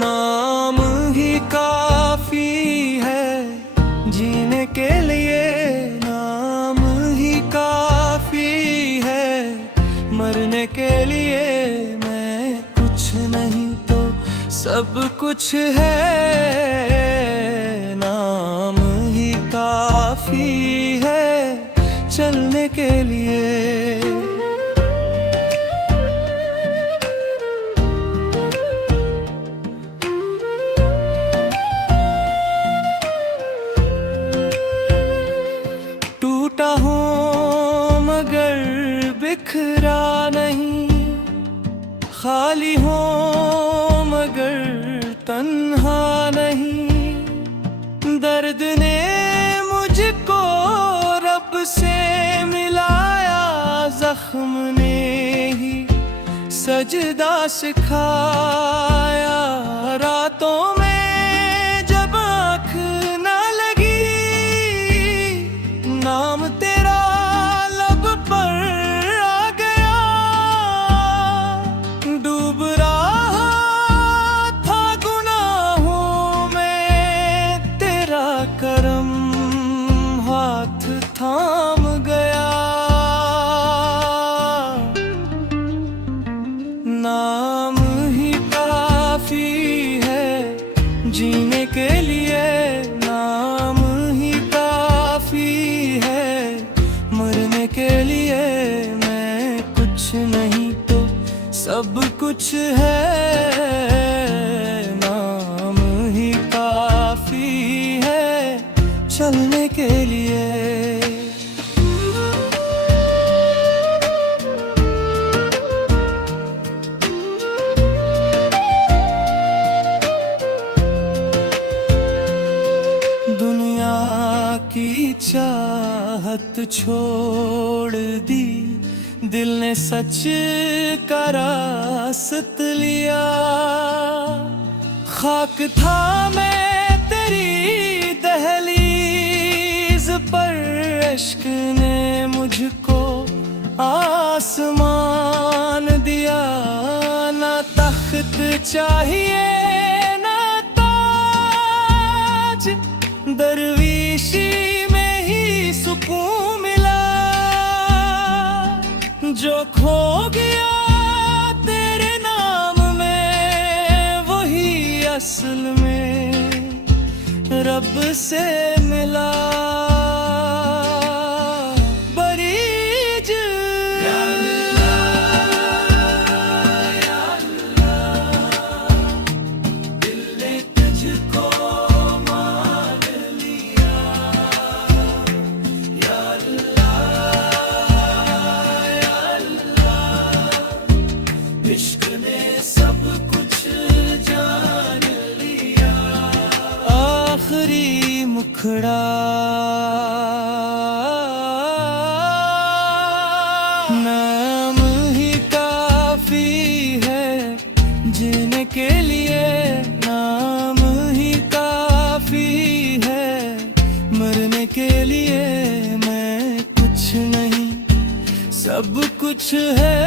नाम ही काफी है जीने के लिए, नाम ही काफी है मरने के लिए। मैं कुछ नहीं तो सब कुछ है, नाम ही काफी है चलने के लिए। टूटा हूँ मगर बिखरा नहीं, खाली हूँ मगर तन्हा नहीं। दर्द ने मुझको रब से मिलाया, जख्म ने ही सजदा सिखाया। रातों में जब आँख न लगी, नाम तेरा लब पर आ गया। डूब रहा था गुनाहों में, तेरा करम हाथ थाम गया। नाम ही काफी है जीने के लिए, नाम ही काफी है मरने के लिए। मैं कुछ नहीं तो सब कुछ है, नाम ही काफी है चलने के लिए। दुनिया की चाहत छोड़ दी, दिल ने सच का रास्त लिया। खाक था मैं तेरी दहलीज पर, इश्क ने मुझको आसमान दिया। ना तख्त चाहिए ना ताज, दरवीशी में ही सुकून मिला। जो खो गया तेरे नाम में, वही असल में रब से मिला। इश्क ने सब कुछ जान लिया, आखिरी मुखड़ा। नाम ही काफी है जीने के लिए, नाम ही काफी है मरने के लिए। मैं कुछ नहीं सब कुछ है,